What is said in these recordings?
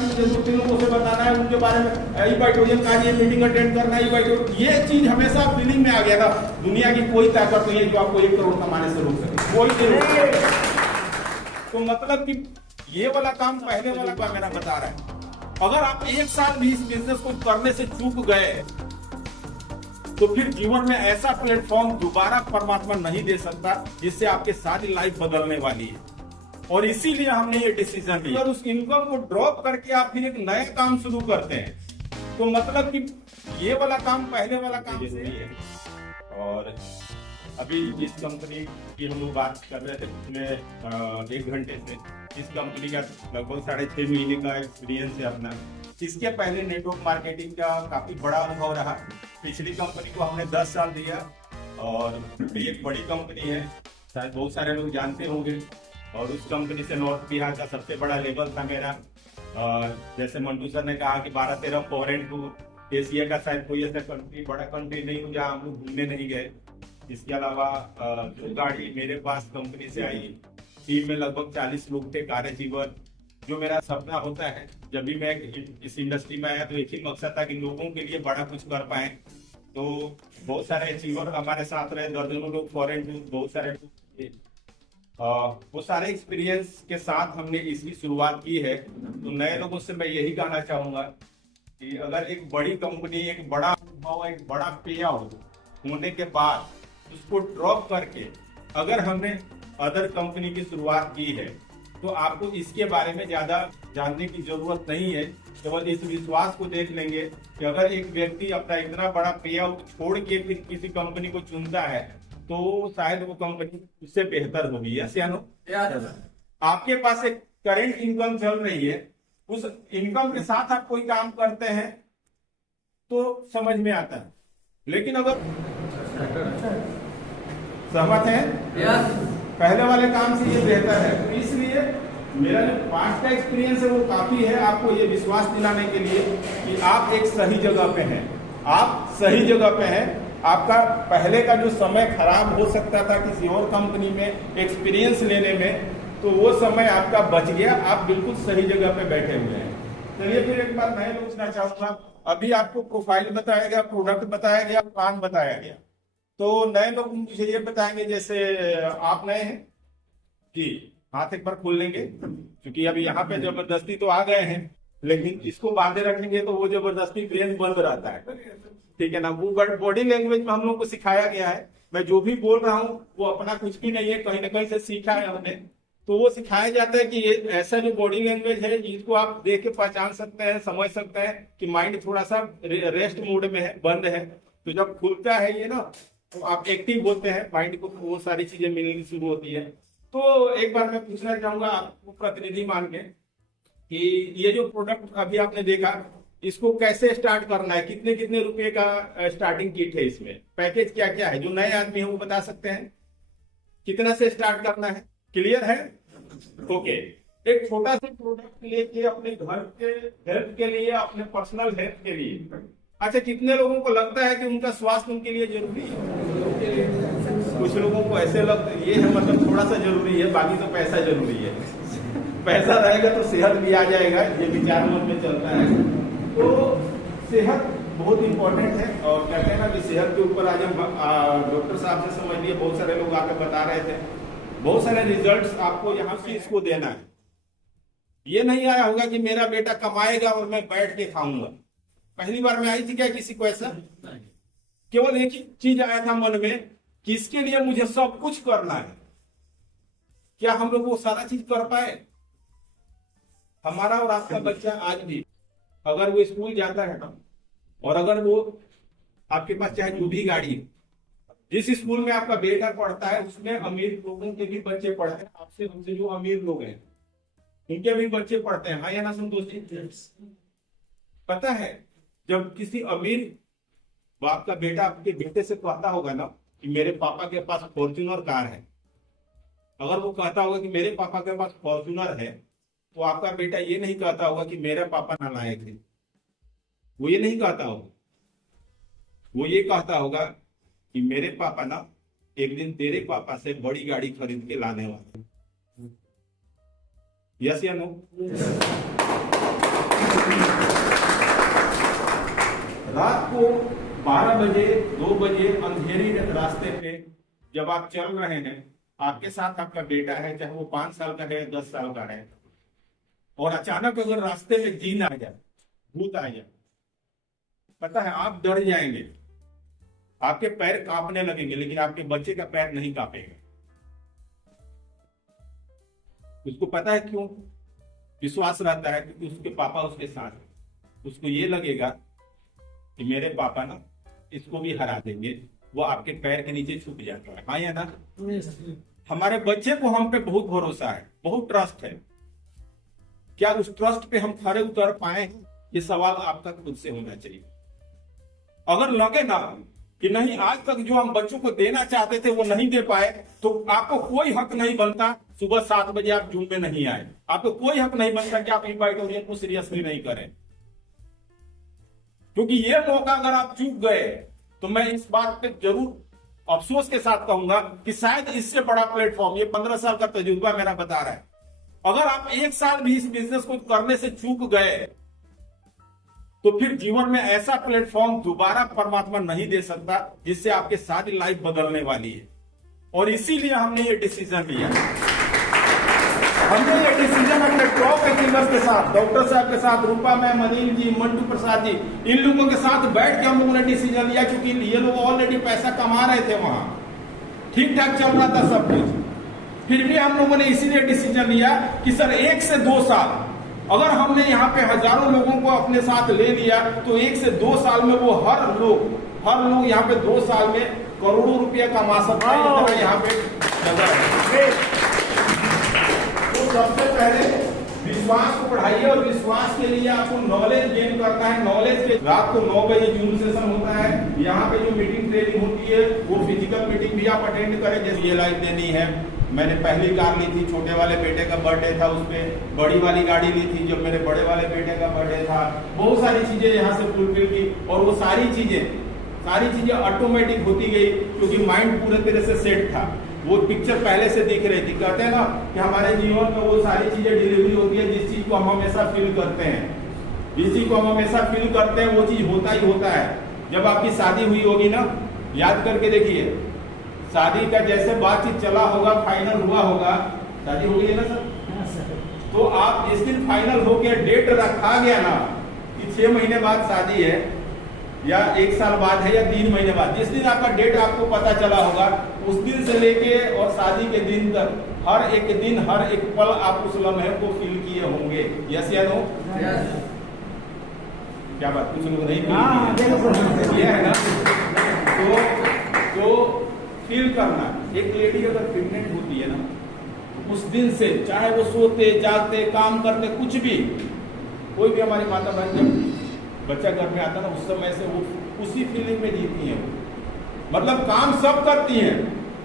मुझे 2-3 लोगों से बताना है उनके बारे में, ई-बाइटोरियम का ये मीटिंग अटेंड करना है, ये चीज हमेशा फीलिंग में आ गया था। दुनिया की कोई ताकत नहीं है जो आपको 1 करोड़ कमाने से रोक सके, कोई नहीं। तो मतलब कि ये वाला काम पहले वाला का मेरा बता रहा है, अगर आप 1 साल भी इस बिजनेस को करने से चूक गए तो फिर जीवन में ऐसा प्लेटफॉर्म दोबारा परमात्मा नहीं दे सकता जिससे आपके सारी लाइफ बदलने वाली है। और इसीलिए हमने ये डिसीजन लिया। अगर उस इनकम को ड्रॉप करके आप फिर एक नया काम शुरू करते हैं तो मतलब कि ये वाला काम पहले वाला काम से ही है। और अभी जिस कंपनी की हम लोग बात कर रहे थे उसमें 1 घंटे से इस कंपनी का लगभग 6.5 महीने का एक्सपीरियंस है अपना। इसके पहले नेटवर्क मार्केटिंग का काफी बड़ा अनुभव रहा। पिछली कंपनी को हमने 10 साल दिया और एक बड़ी कंपनी है, शायद बहुत सारे लोग जानते होंगे। और उस कंपनी से नॉर्थ बिहार का सबसे बड़ा लेवल था मेरा। जैसे मंटू सर ने कहा कि 12-13 फॉरेन टूर, एशिया का शायद कोई ऐसा कंट्री बड़ा कंट्री नहीं हो जहाँ हम लोग घूमने नहीं गए। इसके अलावा जो गाड़ी मेरे पास कंपनी से आई, टीम में लगभग 40 लोग थे कार्यजीवन। जो मेरा सपना होता है जब भी मैं इस इंडस्ट्री में आया तो एक ही मकसद था कि लोगों के लिए बड़ा कुछ कर पाए। तो बहुत सारे अचीवर हमारे साथ रहे, दर्जनों लोग फॉरेन टूर, बहुत सारे वो सारे एक्सपीरियंस के साथ हमने इसकी शुरुआत की है। तो नए लोगों से मैं यही कहना चाहूंगा कि अगर एक बड़ी कंपनी, एक बड़ा अनुभव, एक बड़ा पे आउट होने के बाद उसको ड्रॉप करके अगर हमने अदर कंपनी की शुरुआत की है तो आपको इसके बारे में ज्यादा जानने की जरूरत नहीं है। केवल इस विश्वास को देख लेंगे कि अगर एक व्यक्ति अपना इतना बड़ा पे आउट छोड़ के फिर किसी कंपनी को चुनता है तो शायद वो कंपनी उससे बेहतर होगी। यस या नो? आपके पास एक करंट इनकम चल रही है, उस इनकम के साथ आप कोई काम करते हैं तो समझ में आता है। लेकिन अगर सहमत है पहले वाले काम से ये बेहतर है। तो इसलिए मेरा जो पास्ट का एक्सपीरियंस है वो काफी है आपको ये विश्वास दिलाने के लिए कि आप एक सही जगह पे हैं, आप सही जगह पे हैं। आपका पहले का जो समय खराब हो सकता था किसी और कंपनी में एक्सपीरियंस लेने में, तो वो समय आपका बच गया, आप बिल्कुल सही जगह पे बैठे हुए हैं। चलिए फिर एक बार मैं पूछना चाहूंगा, अभी आपको प्रोफाइल बताया गया, प्रोडक्ट बताया गया, प्लान बताया गया, तो नए लोग मुझे ये बताएंगे, जैसे आप नए हैं जी, हाथ एक बार खोल लेंगे, क्योंकि अभी यहाँ पे जबरदस्ती तो आ गए हैं लेकिन इसको बांधे रखेंगे तो वो जबरदस्ती ब्रेन बंद रहता है, ठीक है ना। वो बॉडी लैंग्वेज में हम लोग को सिखाया गया है। मैं जो भी बोल रहा हूँ वो अपना कुछ भी नहीं है, कहीं ना कहीं से सीखा है हमने। तो वो सिखाया जाता है कि ये ऐसा जो बॉडी लैंग्वेज है इसको आप देख के पहचान सकते हैं, समझ सकते हैं कि माइंड थोड़ा सा रेस्ट मोड में है, बंद है। तो जब खुलता है ये ना तो आप एक्टिव होते हैं, माइंड को वो सारी चीजें मिलनी शुरू होती है। तो एक बार मैं पूछना चाहूंगा आपको प्रतिनिधि मान के कि ये जो प्रोडक्ट अभी आपने देखा इसको कैसे स्टार्ट करना है, कितने कितने रुपए का स्टार्टिंग किट है, इसमें पैकेज क्या क्या है, जो नए आदमी है वो बता सकते हैं कितना से स्टार्ट करना है? क्लियर है? ओके। एक छोटा सा प्रोडक्ट लेके अपने घर के हेल्थ के लिए, अपने पर्सनल हेल्थ के लिए, अच्छा कितने लोगों को लगता है कि उनका स्वास्थ्य उनके लिए जरूरी है? कुछ लोगों को ऐसे लगता है ये है मतलब थोड़ा सा जरूरी है, बाकी तो पैसा जरूरी है। पैसा रहेगा तो सेहत भी आ जाएगा, ये विचार मन में चलता है। तो सेहत बहुत इंपॉर्टेंट है और कहते हैं ना कि सेहत के ऊपर आज हम डॉक्टर साहब से समझ लिए, बहुत सारे लोग आके बता रहे थे, बहुत सारे रिजल्ट्स आपको यहाँ से इसको देना है। ये नहीं आया होगा कि मेरा बेटा कमाएगा और मैं बैठ के खाऊंगा। पहली बार में आई थी क्या किसी को ऐसा? केवल एक ही चीज आया था मन में कि इसके लिए मुझे सब कुछ करना है। क्या हम लोग वो सारा चीज कर पाए? हमारा और आपका बच्चा आज भी अगर वो स्कूल जाता है ना, और अगर वो आपके पास चाहे जो भी गाड़ी है, जिस स्कूल में आपका बेटा पढ़ता है उसमें अमीर लोगों के भी बच्चे पढ़ते हैं, आपसे हमसे जो अमीर लोग हैं उनके भी बच्चे पढ़ते हैं। हाँ या ना संतोष जी? पता है जब किसी अमीर बाप का बेटा आपके बेटे से कहता होगा ना कि मेरे पापा के पास फॉर्च्यूनर कार है, अगर वो कहता होगा कि मेरे पापा के पास फॉर्च्यूनर है, तो आपका बेटा ये नहीं कहता होगा कि मेरे पापा नालायक है। वो ये नहीं कहता होगा, वो ये कहता होगा कि मेरे पापा ना एक दिन तेरे पापा से बड़ी गाड़ी खरीद के लाने वाले। यस या नो? आपको 12 बजे 2 बजे अंधेरी रास्ते पे जब आप चल रहे हैं, आपके साथ आपका बेटा है, चाहे वो 5 साल का है 10 साल का है, और अचानक अगर रास्ते में जीन आ जाए, भूत आ जाए, पता है आप डर जाएंगे, आपके पैर कांपने लगेंगे, लेकिन आपके बच्चे का पैर नहीं कांपेगा। उसको पता है क्यों? विश्वास रहता है क्योंकि उसके पापा उसके साथ है। उसको ये लगेगा कि मेरे पापा ना इसको भी हरा देंगे, वो आपके पैर के नीचे छुप जाता है। हाँ या ना? हमारे बच्चे को हम पे बहुत भरोसा है, बहुत ट्रस्ट है। क्या उस ट्रस्ट पे हम खरे उतर पाए? ये सवाल आपका खुद से होना चाहिए। अगर लगे ना कि नहीं, आज तक जो हम बच्चों को देना चाहते थे वो नहीं दे पाए, तो आपको कोई हक नहीं बनता सुबह 7 बजे आप जूम में नहीं आए। आपको कोई हक नहीं बनता कि आप इन्वाइटोरियन को सीरियसली नहीं करें, क्योंकि ये मौका अगर आप चूक गए तो मैं इस बात पे जरूर अफसोस के साथ कहूंगा कि शायद इससे बड़ा प्लेटफॉर्म, ये 15 साल का तजुर्बा मेरा बता रहा है, अगर आप 1 साल भी इस बिजनेस को करने से चूक गए तो फिर जीवन में ऐसा प्लेटफॉर्म दोबारा परमात्मा नहीं दे सकता जिससे आपके सारी लाइफ बदलने वाली है। और इसीलिए हमने ये डिसीजन लिया। हमने ये डिसीजन अपने टॉप अचीवर्स के साथ, डॉक्टर साहब के साथ, रूपा मैम, अनिल जी, मंटू प्रसाद जी, इन लोगों के साथ बैठ के हम लोगों ने डिसीजन लिया, क्योंकि ये लोग ऑलरेडी पैसा कमा रहे थे, वहां ठीक ठाक चल रहा था सब कुछ। फिर भी हम लोगों ने इसीलिए डिसीजन लिया कि सर 1 से 2 साल अगर हमने यहाँ पे हजारों लोगों को अपने साथ ले लिया, तो 1 से 2 साल में वो हर लोग यहाँ पे 2 साल में करोड़ों रुपया कमा सकता है। यहाँ पे जगह है। तो सबसे पहले विश्वास को बढ़ाइए, और विश्वास के लिए आपको नॉलेज गेन करना है। नॉलेज के रात को 9 बजे जूम सेशन होता है। यहाँ पे जो मीटिंग ट्रेनिंग होती है वो फिजिकल मीटिंग भी आप अटेंड करें। जैसे ये लाइफ देनी है, मैंने पहली कार ली थी, छोटे वाले बेटे का बर्थडे था, उसमें बड़ी वाली गाड़ी ली थी जब मेरे बड़े वाले बेटे का बर्थडे था। बहुत सारी चीजें यहाँ से फुलफिल की, और वो सारी चीजें ऑटोमेटिक होती गई, क्योंकि माइंड पूरे तरह से सेट था। वो पिक्चर पहले से दिख रही थी। कहते हैं ना कि हमारे जीवन में वो सारी चीजें डिलीवरी होती है जिस चीज को हम हमेशा फील करते हैं। जिस चीज को हम हमेशा फील करते हैं वो चीज होता ही होता है। जब आपकी शादी हुई होगी ना, याद करके देखिए, शादी का जैसे बातचीत चला होगा, फाइनल हुआ होगा, शादी हो गई है ना सर, तो आप जिस दिन फाइनल हो गया, डेट रखा गया ना कि 6 महीने बाद शादी है, या 1 साल बाद है, या 3 महीने बाद, जिस दिन आपका डेट आपको पता चला होगा, उस दिन से लेके और शादी के दिन तक हर एक दिन, हर एक पल आप उस लम्हे को फील किए होंगे। यस या नो? क्या बात, कुछ लोग नहीं फील है ना? तो फील करना। एक लेडी अगर प्रेग्नेंट होती है ना, उस दिन से चाहे वो सोते जागते काम करते कुछ भी, कोई भी हमारी माता बहन जब बच्चा घर में आता ना, उस समय से वो उसी फीलिंग में जीती है। मतलब काम सब करती हैं,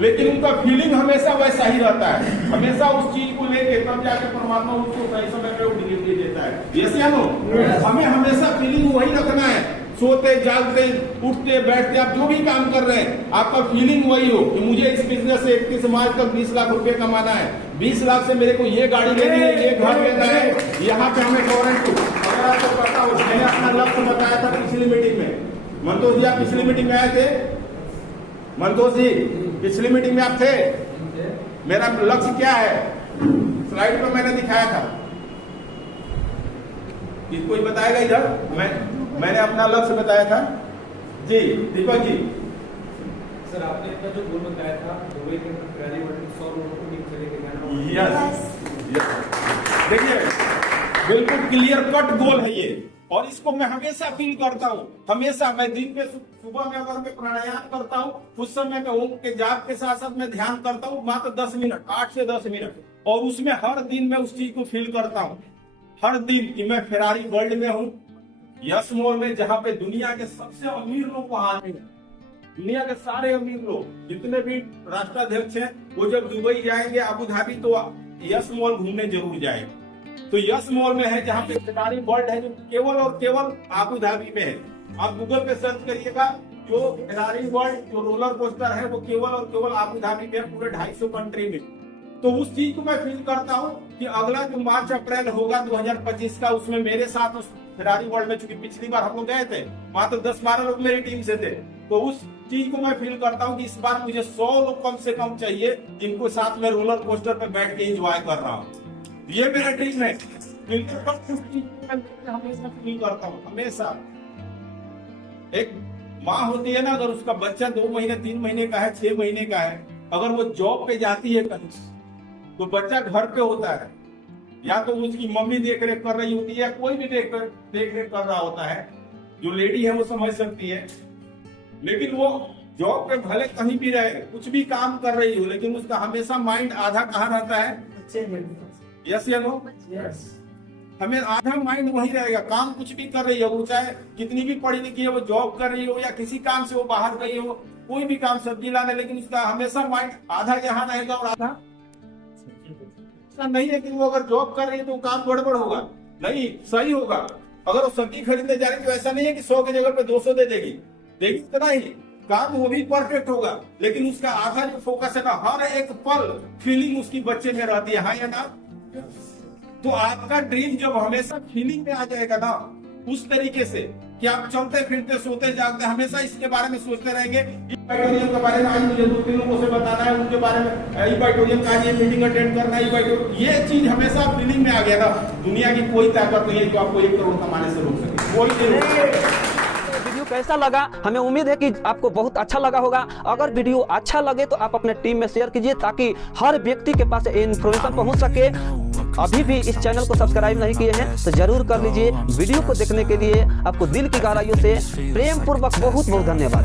लेकिन उनका फीलिंग हमेशा वैसा ही रहता है, हमेशा उस चीज को लेके, तब जाके परमात्मा उसको सही समय पे डिलीवरी देता है। यस या नो? हमें हमेशा फीलिंग वही रखना है। सोते जागते उठते बैठते आप जो भी काम कर रहे हैं, आपका फीलिंग वही हो कि मुझे इस बिजनेस से 31 मार्च तक 20 लाख रुपए कमाना है, 20 लाख से मेरे को ये गाड़ी लेनी है, ये घर लेना है, यहाँ पे हमें फॉरेन टू। अगर आपको पता हो, मैंने अपना लक्ष्य बताया था पिछली मीटिंग में। मंतोष जी, आप पिछली मीटिंग में आए थे? मंतोष जी, पिछली मीटिंग में आप थे? मेरा लक्ष्य क्या है स्लाइड पर मैंने दिखाया था, कोई बताएगा इधर? मैंने अपना लक्ष्य बताया था जी। दीपक जी, सर आपने अपना जो गोल बताया था, दुबई के अंदर फरारी वर्ल्ड 100 लोगों को टीम चले के जाना। यस, देखिए बिल्कुल क्लियर कट गोल है ये, और इसको मैं हमेशा फील करता हूँ। हमेशा मैं दिन में सुबह में अगर मैं प्राणायाम करता हूँ, उस समय मैं ओम के जाप के साथ साथ मैं ध्यान करता हूँ, मात्र 10 मिनट, 8 से 10 मिनट, और उसमें हर दिन मैं उस चीज को फील करता हूँ। हर दिन कि मैं फेरारी वर्ल्ड में हूँ, यस मॉल में, जहाँ पे दुनिया के सबसे अमीर लोग वहां हैं। दुनिया के सारे अमीर लोग, जितने भी राष्ट्राध्यक्ष हैं, वो जब दुबई जाएंगे, अबू धाबी, तो यस मॉल घूमने जरूर जाएंगे। तो यस मॉल में है जहाँ पे फेरारी वर्ल्ड है, जो केवल और केवल अबू धाबी में है। आप गूगल पे सर्च करिएगा, जो फेरारी वर्ल्ड जो रोलर कोस्टर है वो केवल और केवल अबू धाबी में है, पूरे 250 कंट्री में। तो उस चीज को मैं फील करता हूँ कि अगला जो मार्च अप्रैल होगा 2025 का, उसमें मेरे साथ उस फेरारी वर्ल्ड में, चूंकि पिछली बार हम लोग गए थे वहां तो 10-12 लोग मेरी टीम से थे, तो उस चीज को मैं फील करता हूँ कि इस बार मुझे 100 लोग कम से कम चाहिए जिनको साथ में रोलर कोस्टर पे बैठ के एंजॉय कर रहा हूँ। ये मेरा ड्रीम है, हमेशा फील करता हूँ हमेशा। एक माँ होती है ना, अगर उसका बच्चा 2 महीने 3 महीने का है, 6 महीने का है, अगर वो जॉब पे जाती है कहीं तो बच्चा घर पे होता है, या तो उसकी मम्मी देख रेख कर रही होती है या कोई भी देख रेख कर रहा होता है, जो लेडी है वो समझ सकती है। लेकिन वो जॉब पे भले कहीं भी रहे, कुछ भी काम कर रही हो, लेकिन उसका हमेशा माइंड आधा कहाँ रहता है? यस या नो? हमें आधा माइंड वही रहेगा, काम कुछ भी कर रही है वो, चाहे कितनी भी पढ़ी लिखी है, वो जॉब कर रही हो या किसी काम से वो बाहर गई हो, कोई भी काम सब्जी लाने, लेकिन उसका हमेशा माइंड आधा यहाँ रहेगा और आधा नहीं है कि वो अगर जॉब कर रही है तो काम गड़बड़ होगा, नहीं सही होगा। अगर वो सब्जी खरीदने जा रही है तो ऐसा नहीं है कि 100 की जगह पे 200 दे देगी, इतना ही काम वो भी परफेक्ट होगा, लेकिन उसका आधा जो फोकस है ना, हर एक पल फीलिंग उसकी बच्चे में रहती है, हाँ या ना? तो आपका ड्रीम जब हमेशा फीलिंग में आ जाएगा ना, उस तरीके से कि आप चलते फिरते सोते जागते हमेशा इसके बारे में सोचते रहेंगे, ई-बाइटोरियम के बारे में आज मुझे 2-3 लोगों से बताना है, उनके बारे में ई-बाइटोरियम का ये मीटिंग अटेंड करना है, ये चीज हमेशा फीलिंग में आ गया ना, दुनिया की कोई ताकत नहीं है जो आपको 1 करोड़ कमाने से रोक सके, कोई नहीं। वीडियो कैसा लगा? हमें उम्मीद है कि आपको बहुत अच्छा लगा होगा। अगर वीडियो अच्छा लगे तो आप अपने टीम में शेयर कीजिए ताकि हर व्यक्ति के पास इन्फॉर्मेशन पहुंच सके। अभी भी इस चैनल को सब्सक्राइब नहीं किए हैं तो जरूर कर लीजिए। वीडियो को देखने के लिए आपको दिल की गहराइयों से प्रेम पूर्वक बहुत बहुत धन्यवाद।